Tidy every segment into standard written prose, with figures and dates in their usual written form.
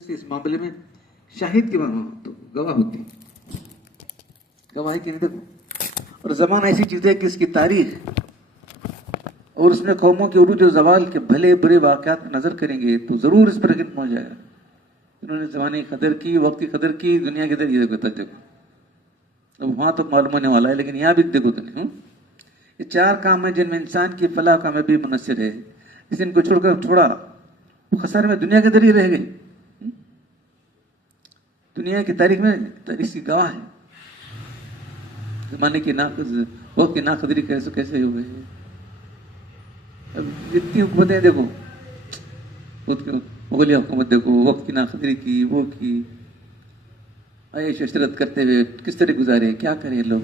اس معاملے میں شاہد کی تو گواہ ہوتی گواہی کی نہیں دیکھو. اور زمانہ ایسی چیز ہے کہ اس کی تاریخ اور اس میں قوموں کے عروج و زوال کے بھلے برے واقعات میں نظر کریں گے تو ضرور اس پر یقین پہنچ جائے گا. انہوں نے زمانے کی قدر کی، وقت کی قدر کی، دنیا کی قدر یہ دیکھو. اب وہاں تو معلوم ہونے والا ہے، لیکن یہاں بھی دیکھو تو نہیں. یہ چار کام ہیں جن میں انسان کی فلاح کامیابی منحصر ہے. اس ان کو چھوڑ کر چھوڑا وہ خسارے میں دنیا کے ذریعے رہ گئے. دنیا کی تاریخ میں تاریخ کی گواہ ہے. زمانے کی وقت کی ناقدری کیسے ہو گئے. اب اتنی حکومتیں دیکھو، مغلیہ حکومت دیکھو، وقت کی ناقدری کی، وہ کی، عیش عشرت کرتے ہوئے کس طرح گزارے، کیا کریں لوگ.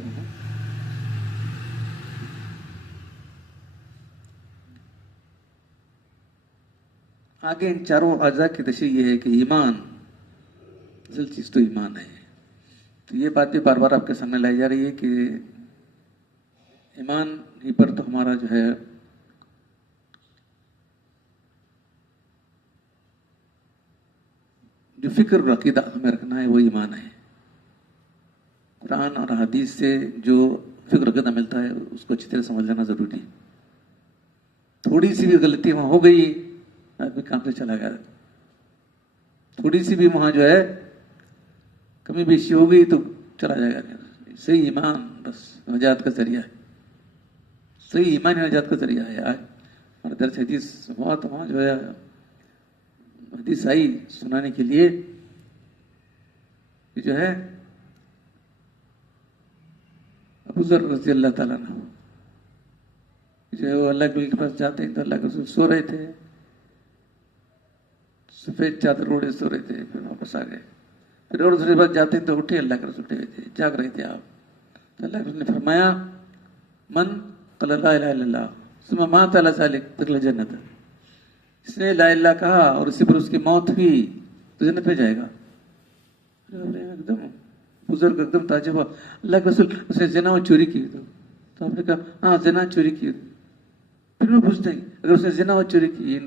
آگے ان چاروں اعضاء کی تشریح یہ ہے کہ ایمان اصل چیز تو ایمان ہے. تو یہ بات بھی بار بار آپ کے سامنے لائی جا رہی ہے کہ ایمان ہی پر تو ہمارا جو ہے جو فکر اور عقیدہ ہمیں رکھنا ہے وہ ایمان ہے. قرآن اور حدیث سے جو فکر عقیدہ ملتا ہے اس کو اچھی طرح سمجھ لینا ضروری ہے. تھوڑی سی بھی غلطی وہاں ہو گئی آدمی کام سے چلا گیا. تھوڑی سی بھی وہاں جو ہے کمی بیشی ہو گئی تو چلا جائے گا. صحیح ایمان بس نجات کا ذریعہ ہے. صحیح ایمان نجات کا ذریعہ ہے. آج ہمارے درس حدیث ہوا تو وہاں جو ہے حدیث آئی سنانے کے لیے کہ جو ہے ابو ذر رضی اللہ تعالیٰ عنہ جو ہے وہ اللہ کے پاس جاتے ہیں تو اللہ کے رسول سو رہے تھے، سفید چادر اوڑے سو رہے تھے. پھر واپس آ گئے. پھر اور دوسرے بات جاتے ہیں تو اٹھے، اللہ کے رسول اٹھے ہوئے تھے، جاگ رہے تھے آپ. تو اللہ کے رسول نے فرمایا من قال لا الہ الا اللہ ثم مات علی ذلک دخل جنت. اس نے لا الہ کہا اور اسی پر اس کی موت ہوئی تو جنت میں جائے گا. ایک دم بزرگ ایک دم تعجب ہوا. اللہ کے رسول اس نے زنا و چوری کی تو آپ نے کہا ہاں زنا چوری کی. پھر میں پوچھتے ہیں اگر اس نے زنا و چوری کی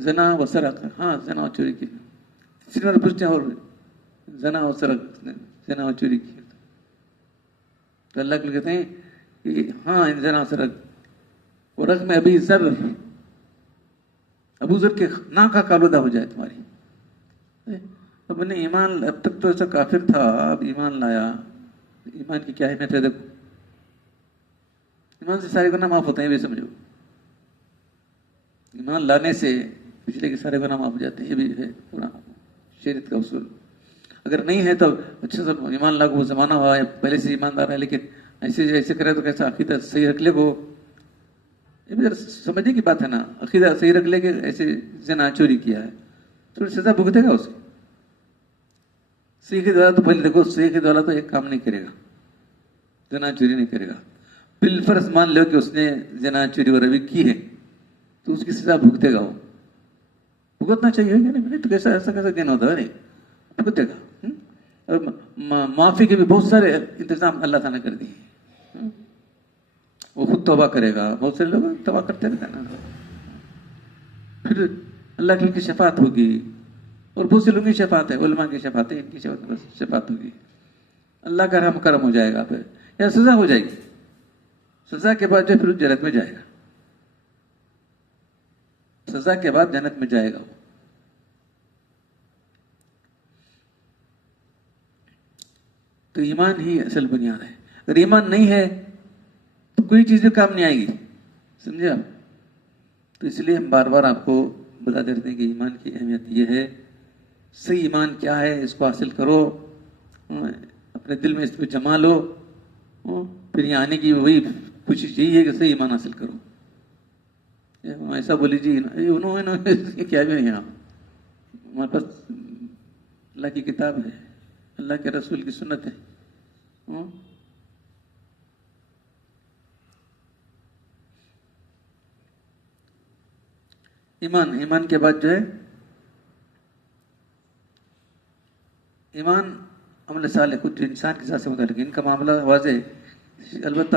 زنا و سرق، ہاں زنا و چوری کی. تیسری بار پوچھتے ہیں اور زنا و سرق، زنا و چوری کی. تو اللہ کے کہتے ہیں کہ ہاں ان زنا و سرق اور رقم ابھی ذر ابو ذر کے ناک کا کالودہ ہو جائے تمہاری. اب نے ایمان اب تک تو ایسا کافر تھا، اب ایمان لایا. ایمان کی کیا اہمیت ہے دیکھو. ایمان سے سارے گناہ معاف ہوتے ہیں، یہ بھی سمجھو. ایمان لانے سے پچھلے کے سارے گناہ معاف ہو جاتے ہیں، یہ بھی ہے پورا شریعت کا اصول. اگر نہیں ہے تو اچھا سب ایمان لاگو زمانہ ہوا ہے پہلے سے ایماندار ہے، لیکن ایسے کرے تو کیسا عقیدہ صحیح رکھ لے گو. یہ بھی سمجھنے کی بات ہے نا. عقیدہ صحیح رکھ لے کہ ایسے زنا چوری کیا ہے تھوڑی سزا بھگتے گا اسے. صحیح کے دوارا تو پہلے دیکھو، صحیح کے دوارا تو ایک کام نہیں کرے گا، زنا چوری نہیں کرے گا. بالفرض مان لو کہ اس نے زنا چوری اور روی کی ہے تو اس کی سزا بھگتے گا. وہ بھگتنا چاہیے کہ نہیں؟ تو کیسا ایسا کیسا دن ہوتا ہے نہیں بھگتے گا. اور معافی کے بھی بہت سارے انتظام اللہ تعالیٰ نے کر دیے. وہ خود توبہ کرے گا. بہت سارے لوگ توبہ کرتے رہتے ہیں نا. پھر اللہ کی شفاعت ہوگی اور بہت سے لوگوں کی شفاعت ہے، علماء کی شفاعت ہے، ان کی شفاعت ہوگی. اللہ کا رحم کرم ہو جائے گا. پھر یا سزا ہو جائے گی. سزا کے بعد جو پھر جنت میں جائے گا. سزا کے بعد جنت میں جائے گا. تو ایمان ہی اصل بنیاد ہے. اگر ایمان نہیں ہے تو کوئی چیز بھی کام نہیں آئے گی. سمجھے آپ؟ تو اس لیے ہم بار بار آپ کو بتاتے رہتے ہیں کہ ایمان کی اہمیت یہ ہے. صحیح ایمان کیا ہے اس کو حاصل کرو، اپنے دل میں اس پہ جما لو. پھر یہاں آنے کی وہی کوشش یہی ہے کہ صحیح ایمان حاصل کرو. ایسا بولی جی انہوں نے کیا بھی نہیں. ہمارے پاس اللہ کی کتاب ہے، اللہ کے رسول کی سنت ہے. ایمان کے بعد جو ہے ایمان عمل صالح خود انسان کے ساتھ سے متعلق ان کا معاملہ واضح ہے. البتہ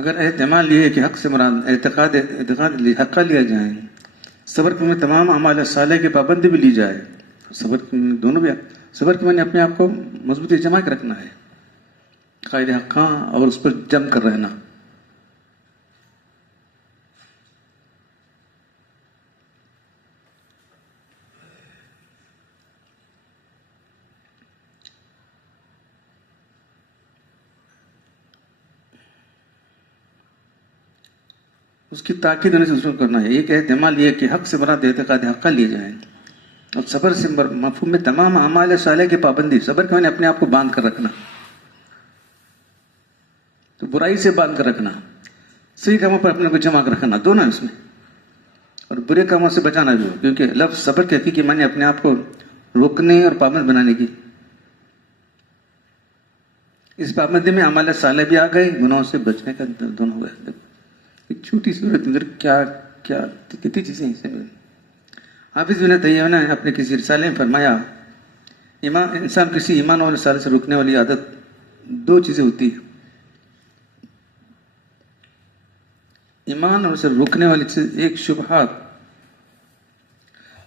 اگر احتمال یہ ہے کہ حق سے مراد اعتقاد حقہ لیا جائے، صبر کے میں تمام اعمال صالح کی پابندی بھی لی جائے، صبر دونوں بھی، صبر کے میں اپنے آپ کو مضبوطی جمع کے رکھنا ہے، قائد حقاں اور اس پر جم کر رہنا. اس کی تاکید ہونے سے ضرور کرنا ہے. ایک احتمال یہ کہ حق سے مراد اعتقاد حقہ لیے جائیں، اور صبر سے مفہوم میں تمام اعمال صالح کی پابندی. صبر کے معنی اپنے آپ کو باندھ کر رکھنا، تو برائی سے باندھ کر رکھنا، صحیح کاموں پر اپنے کو جمع کر رکھنا، دونوں اس میں، اور برے کاموں سے بچانا بھی ہو. کیونکہ لفظ صبر کے حقیقی معنی اپنے آپ کو روکنے اور پابند بنانے کی. اس پابندی میں اعمال صالح بھی آ گئے، گناہوں سے بچنے کا دونوں ہو گئے. ایک چھوٹی صورت اندر کیا کتنی چیزیں ہیں. حافظ بن تیمیہ نے اپنے کسی رسالے میں فرمایا، انسان کسی ایمان اور رسالے سے روکنے والی عادت دو چیزیں ہوتی ہیں. ایمان اور اسے روکنے والی چیز، ایک شبہات،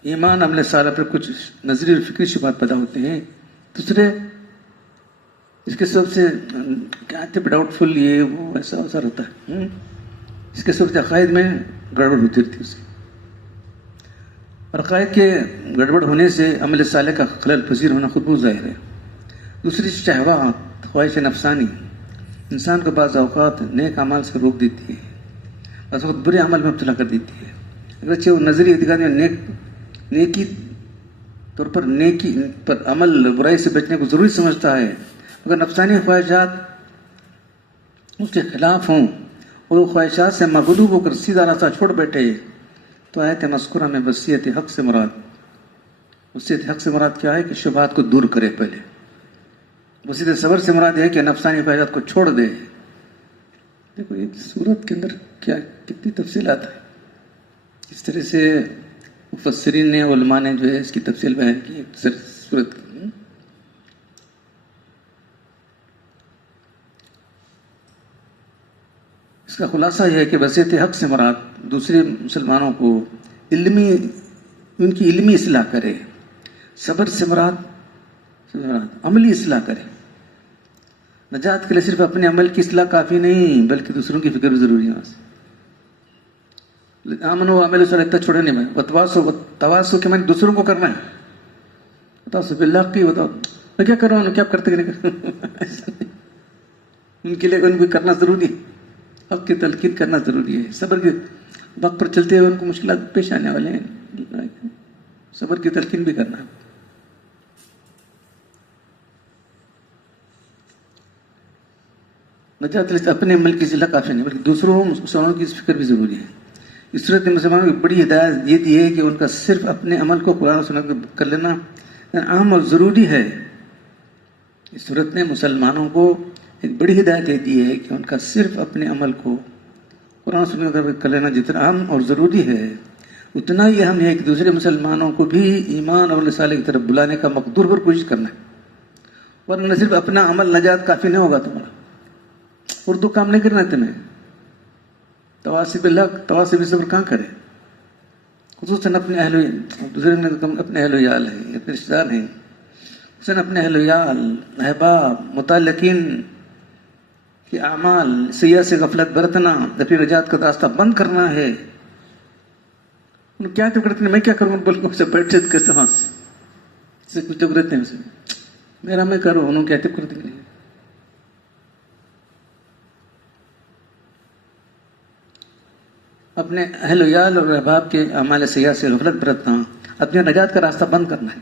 ایمان عمل صالح پر کچھ نظری اور فکری شبہات پیدا ہوتے ہیں. دوسرے اس کے سب سے کیا ڈاؤٹ فل، یہ وہ ایسا ویسا رہتا ہے. اس کے سب سے عقائد میں گڑبڑ ہوتی رہتی ہے اس کی، اور عقائد کے گڑبڑ ہونے سے عمل صالح کا خلل پذیر ہونا خود بہت ظاہر ہے. دوسری شہوات، خواہش نفسانی انسان کو بعض اوقات نیک اعمال سے روک دیتی ہے، بعض اوقات برے عمل میں مبتلا کر دیتی ہے. اگرچہ وہ نظری اعتقاد میں نیکی طور پر نیکی پر عمل برائی سے بچنے کو ضروری سمجھتا ہے، اگر نفسانی خواہشات اس کے خلاف ہوں اور وہ خواہشات سے مغلوب ہو کر سیدھا راستہ چھوڑ بیٹھے، تو آیت مذکورہ میں وصیت حق سے مراد کیا ہے کہ شبہات کو دور کرے. پہلے وصیت صبر سے مراد ہے کہ نفسانی خواہشات کو چھوڑ دے. دیکھو یہ صورت کے اندر کیا کتنی تفصیلات ہیں. اس طرح سے مفسرین نے، علماء نے جو ہے اس کی تفصیل بیان کی صورت. اس کا خلاصہ یہ ہے کہ وصیت حق سے مراد دوسرے مسلمانوں کو ان کی علمی اصلاح کرے. صبر سے مراد عملی اصلاح کرے. نجات کے لیے صرف اپنے عمل کی اصلاح کافی نہیں، بلکہ دوسروں کی فکر بھی ضروری ہے. آمنو عمل صالح اتنا چھوڑے نہیں. میں تواسو کے معنی دوسروں کو کرنا ہے. تواسو بالحق کی بتاؤ میں کیا کر رہا ہوں، کیا کرتے کہ نہیں ان کے لیے ان کو کرنا ضروری ہے، حق کی تلقین کرنا ضروری ہے. صبر کے وقت پر چلتے ہوئے ان کو مشکلات پیش آنے والے ہیں، صبر کی تلقین بھی کرنا ہے. نجات اپنے عمل کی اصلاح کافی نہیں، بلکہ دوسروں مسلمانوں کی فکر بھی ضروری ہے. اس صورت میں مسلمانوں کی بڑی ہدایت یہ دی ہے کہ ان کا صرف اپنے عمل کو قرآن و سنت کر لینا اہم اور ضروری ہے. اس صورت میں مسلمانوں کو ایک بڑی ہدایت یہ دی ہے کہ ان کا صرف اپنے عمل کو قرآن و سنت کر لینا جتنا اہم اور ضروری ہے، اتنا ہی اہم ہے کہ دوسرے مسلمانوں کو بھی ایمان اور صالح کی طرف بلانے کا مقدور پر کوشش کرنا ہے. ورنہ صرف اپنا عمل نجات کافی نہیں ہوگا. تمہارا اردو کام نہیں کرنا تمہیں. تواسی بالحق، تواسی بالصبر کہاں کرے؟ خصوصاً اپنے دوسرے اپنے اہل ویال ہیں، اپنے رشتہ دار ہیں، خصوصاً اپنے اہل ویال، احباب، متعلقین کے اعمال سیاح سے غفلت برتنا، اپنی نجات کا راستہ بند کرنا ہے. کیا تو کرتے ہیں، میں کیا کروں بلکہ سے بیٹھے کیسے وہاں سے کچھ تو کرتے ہیں، میرا میں کروں، انہوں کیا تب کرتے ہیں. اپنے اہل ویال اور احباب کے اعمال سیاح سے غفلت برتنا، اپنے نجات کا راستہ بند کرنا ہے.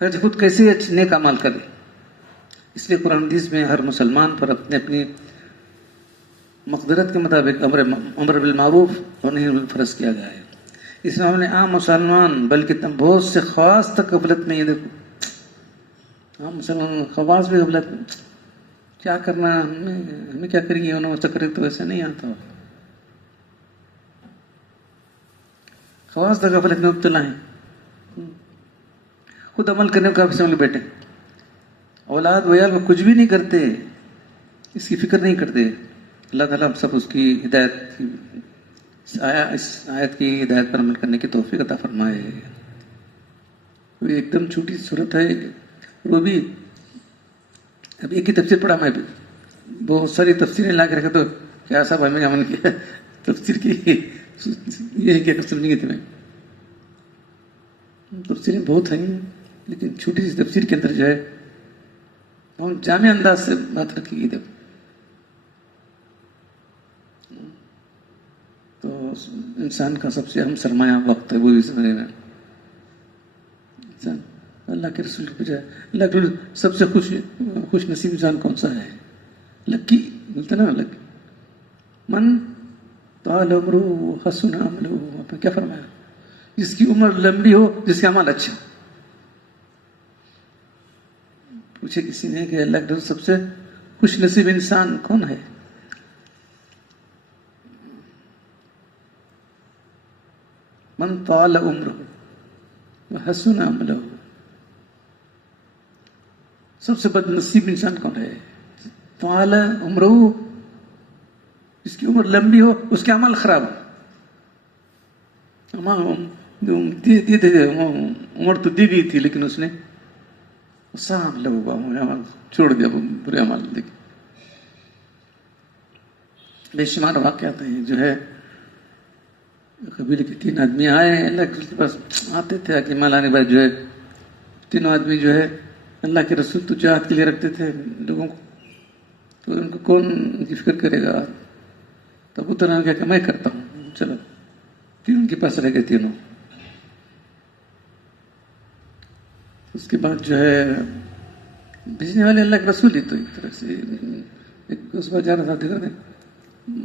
اگر خود کیسے نیک اعمال کرے. اس لیے قرآن حدیث میں ہر مسلمان پر اپنی مقدرت کے مطابق امر بالمعروف اور نہی عن المنکر فرض کیا گیا ہے. اس میں ہم نے عام مسلمان بلکہ بہت سے خواص تک غفلت میں. یہ دیکھو عام مسلمان خواص بھی غفلت میں. کیا کرنا ہمیں کیا کریں گے، انہوں نے کرے تو ایسا نہیں آتا. خواص تک غفلت میں مبتلا ہیں. خود عمل کرنے کا کافی سمجھ بیٹھے، اولاد ویال کو کچھ بھی نہیں کرتے، اس کی فکر نہیں کرتے. اللہ تعالیٰ ہم سب اس کی ہدایت کی اس آیت کی ہدایت پر عمل کرنے کی توفیق عطا فرمائے. وہ ایک دم چھوٹی صورت ہے، وہ بھی اب ایک ہی تفسیر پڑھا میں بھی، بہت ساری تفسیریں لا کے رکھا تو کیا صاحب ہمیں عمل کیا تفسیر کی یہ کیا سمجھیں گے تمہیں. تفسیریں بہت ہیں لیکن چھوٹی سی تفسیر کے اندر جو ہے ہم جامع انداز سے بات رکھی گئی. تو انسان کا سب سے اہم سرمایہ وقت ہے، وہ بھی سمجھے گا انسان. اللہ کے رسول کی بجائے اللہ کے سب سے خوش نصیب انسان کون سا ہے؟ لکی بولتے نا، لکی من طال عمرہ حسن عملہ. کیا فرمایا؟ جس کی عمر لمبی ہو، جس کا عمل اچھا. پوچھے کسی نے کہ اللہ کے رسول سب سے خوش نصیب انسان کون ہے؟ من طال عمرہ وحسن عملہ. سب سے بد نصیب انسان کون ہے؟ طال عمرہ، جس کی عمر لمبی ہو اس کے عمل خراب ہو. عمر تو دی گئی تھی لیکن اس نے سام لگا چھوڑ دیا برے عمل. دیکھ بے شمار واقعات ہیں جو ہے قبیلے کے 3 آدمی آئے اللہ کے پاس. آتے تھے کہ مولانا بھائی جو ہے تینوں آدمی جو ہے اللہ کے رسول تو جہاد کے لیے رکھتے تھے لوگوں کو، تو ان کو کون ان کی فکر کرے گا؟ تو ابو طلحہ نے کہا کہ میں کرتا ہوں. چلو ان کے پاس رہ گئے تینوں. اس کے بعد جو ہے بھیجنے والے اللہ کے رسول ہی تو ایک طرح سے ایک غزوہ جا رہا تھا. دیکھ رہے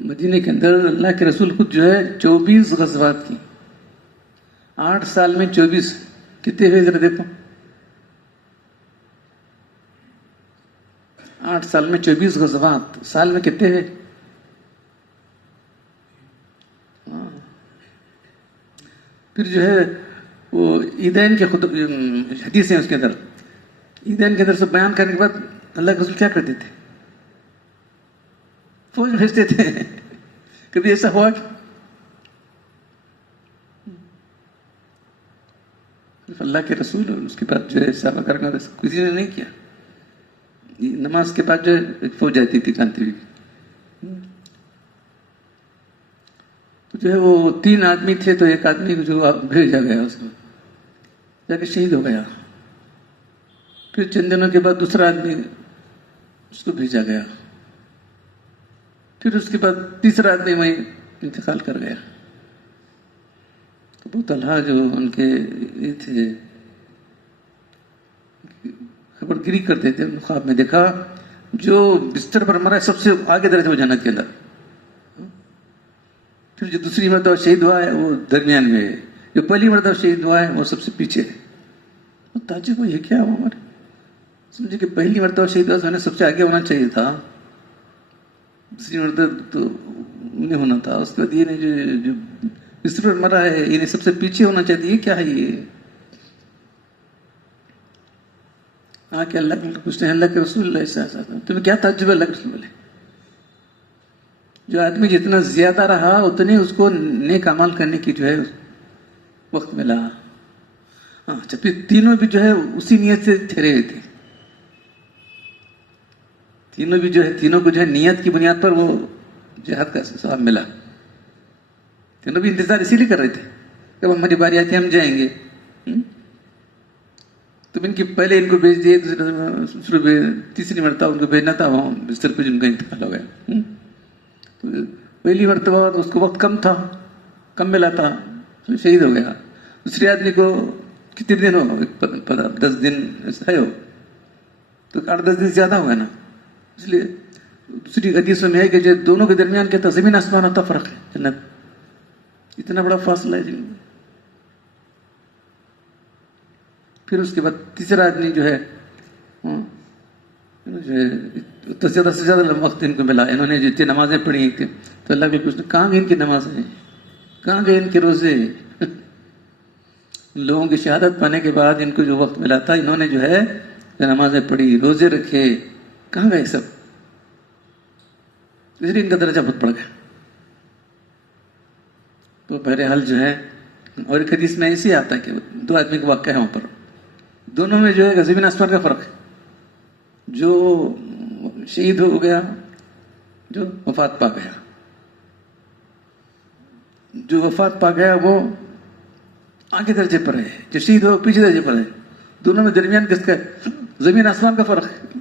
مدینے کے اندر اللہ کے رسول خود جو ہے 24 غزوات کی 8 سال میں 24 کتنے ہوئے ذرا دیکھو. 8 سال میں 24 غزوات، سال میں کتنے ہوئے؟ پھر جو ہے وہ عیدین کے خود حدیث ہیں اس کے اندر، عیدین کے اندر سے بیان کرنے کے بعد اللہ کے رسول کیا کرتے تھے؟ فوج بھیجتے تھے. کبھی ایسا ہوا کہ اللہ کے رسول اور اس کے بعد جو ہے صحابہ کرام کسی نے نہیں کیا. نماز کے بعد جو ہے فوج جاتی تھی کانتی ہوئی. تو جو ہے وہ 3 آدمی تھے تو ایک آدمی کو جو بھیجا گیا اس کو جا کے شہید ہو گیا. پھر چند دنوں کے بعد دوسرا آدمی اس کو بھیجا گیا. پھر اس کے بعد تیسرا آدمی وہیں انتقال کر گیا. تو ابو طلحہ جو ان کے یہ تھے خبر گیری کرتے تھے، خواب میں دیکھا جو بستر پر مرا ہے سب سے آگے درجے وہ جنت کے اندر. پھر جو دوسری مرتبہ شہید ہوا ہے وہ درمیان میں ہے، جو پہلی مرتبہ شہید ہوا ہے وہ سب سے پیچھے ہے. تعجب کو یہ کیا ہوا ہمارے؟ سمجھے کہ پہلی مرتبہ شہید ہوا میں نے سب سے آگے ہونا چاہیے تھا، دوسری مرتبہ تو انہیں ہونا تھا. اس کے بعد یہ نہیں جو بستر پر مرا ہے یہ سب سے پیچھے ہونا چاہیے. یہ کیا ہے؟ یہ آ کے اللہ کے پوچھتے ہیں اللہ کے رسول اللہ ایسا تمہیں کیا تعجب ہے؟ اللہ کے رسول بولے جو آدمی جتنا زیادہ رہا اتنے اس کو نیک عمل کرنے کی جو ہے وقت ملا. اچھا پھر تینوں بھی جو ہے اسی نیت سے ٹھہرے ہوئے تھے. تینوں بھی جو ہے تینوں کو جو ہے نیت کی بنیاد پر وہ جہاد کا ثواب ملا. تینوں بھی انتظار اسی لیے کر رہے تھے کہ ہماری باری آتی ہے ہم جائیں گے. تم ان کی پہلے ان کو بھیج دیے، تیسری مرتبہ ان کو بھیجنا تھا وہاں بستر پہ جن کا انتقال ہو گیا. پہلی مرتبہ اس کو وقت کم تھا، کم ملا تھا، شہید ہو گیا. دوسرے آدمی کو کتنے دن ہو؟ 10 دن ہے ہو تو 8-10 دن زیادہ ہو گیا نا. اس لیے دوسری حدیث میں ہے کہ جو دونوں کے درمیان کیا تھا زمین آسمان ہوتا فرق ہے. جنت اتنا بڑا فاصلہ ہے. پھر اس کے بعد تیسرا آدمی جو ہے تو زیادہ سے زیادہ وقت ان کو ملا. انہوں نے جتنی نمازیں پڑھی تھیں تو اللہ کے پوچھتے کہاں گئے ان کی نمازیں، کہاں گئے ان کے روزے؟ لوگوں کی شہادت پانے کے بعد ان کو جو وقت ملا تھا انہوں نے جو ہے نمازیں پڑھی، روزے رکھے، کہاں گئے سب؟ تو اس لیے ان کا درجہ بہت بڑھ گیا. تو بہرحال جو ہے، اور ایک حدیث میں ایسے آتا ہے کہ 2 آدمی کا واقعہ ہے وہاں پر، دونوں میں جو ہے زمین آسمان کا فرق ہے. جو شہید ہو گیا، جو وفات پا گیا، جو وفات پا گیا وہ آگے درجے پر ہے، جو شہید ہو پیچھے درجے پر ہے. دونوں میں درمیان کس کا ہے؟ زمین آسمان کا فرق ہے.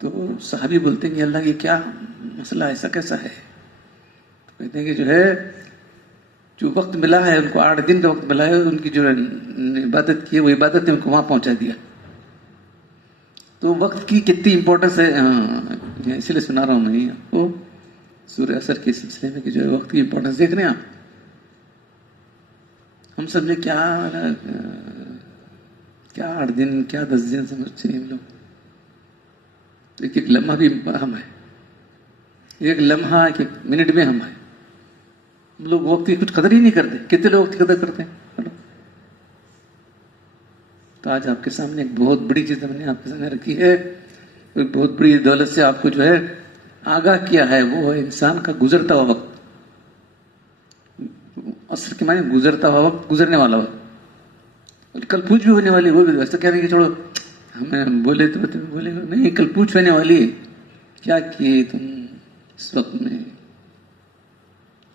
تو صحابی بولتے ہیں کہ اللہ یہ کیا مسئلہ، ایسا کیسا ہے؟ کہتے ہیں کہ جو ہے، جو وقت ملا ہے ان کو 8 دن کا وقت ملا ہے، ان کی جو عبادت کی ہے وہ عبادت نے ان کو وہاں پہنچا دیا. تو وقت کی کتنی امپورٹنس ہے، اسی لیے سنا رہا ہوں میں آپ کو سورہ عصر کے سلسلے میں کہ جو ہے وقت کی امپورٹنس دیکھ رہے ہیں آپ. ہم سب نے کیا 8 دن، کیا 10 دن سمجھتے ہیں ہم لوگ. ایک لمحہ بھی ہم ہے، ایک لمحہ ایک منٹ میں ہم ہے. ہم لوگ وقت کی کچھ قدر ہی نہیں کرتے. کتنے لوگ وقت کی قدر کرتے ہیں؟ تو آج آپ کے سامنے ایک بہت بڑی چیز ہم نے آپ کے سامنے رکھی ہے. ایک بہت بڑی دولت سے آپ کو جو ہے آگاہ کیا ہے، وہ ہے انسان کا گزرتا ہوا وقت. عصر کے معنی گزرتا ہوا وقت، گزرنے والا وقت. کل پوچھ بھی ہونے والی، وہ بھی ویسے کہہ رہے کہ چھوڑو ہمیں بولے تو بولے گا نہیں، کل پوچھ ہونے والی ہے. کیا کیے تم اس وقت میں؟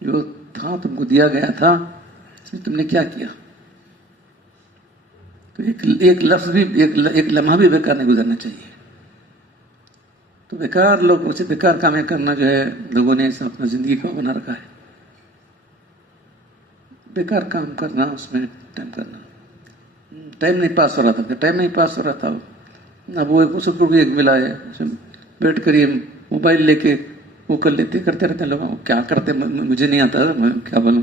جو تھا تم کو دیا گیا تھا، اس میں تم نے کیا کیا؟ تو ایک لفظ بھی، ایک لمحہ بھی بیکار نہیں گزرنا چاہیے. تو بیکار لوگ اسے بیکار کامیں کرنا جو ہے لوگوں نے ایسا اپنا زندگی کا بنا رکھا ہے. بیکار کام کرنا، اس میں ٹائم کرنا، ٹائم نہیں پاس ہو رہا تھا. ٹائم نہیں پاس ہو رہا تھا. اب وہ اس کو بھی ایک ملا ہے، بیٹھ کر یہ موبائل لے کے وہ کر لیتے، کرتے رہتے ہیں لوگ. کیا کرتے مجھے نہیں آتا، میں کیا بولوں.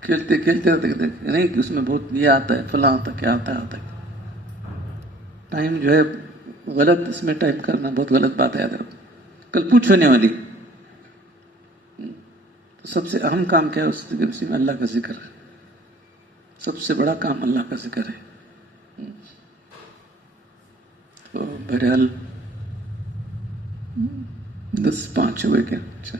کھیلتے رہتے نہیں کہ اس میں بہت یہ آتا ہے، فلاں آتا ہے، کیا آتا ہے. ٹائم جو ہے غلط، اس میں ٹائم کرنا بہت غلط بات ہے. یاد رکھو کل پوچھ ہونے والی. سب سے اہم کام کیا ہے اس میں؟ اللہ کا ذکر ہے. سب سے بڑا کام اللہ کا ذکر ہے. تو بہرحال 10:05 ہوئے کیا؟ اچھا.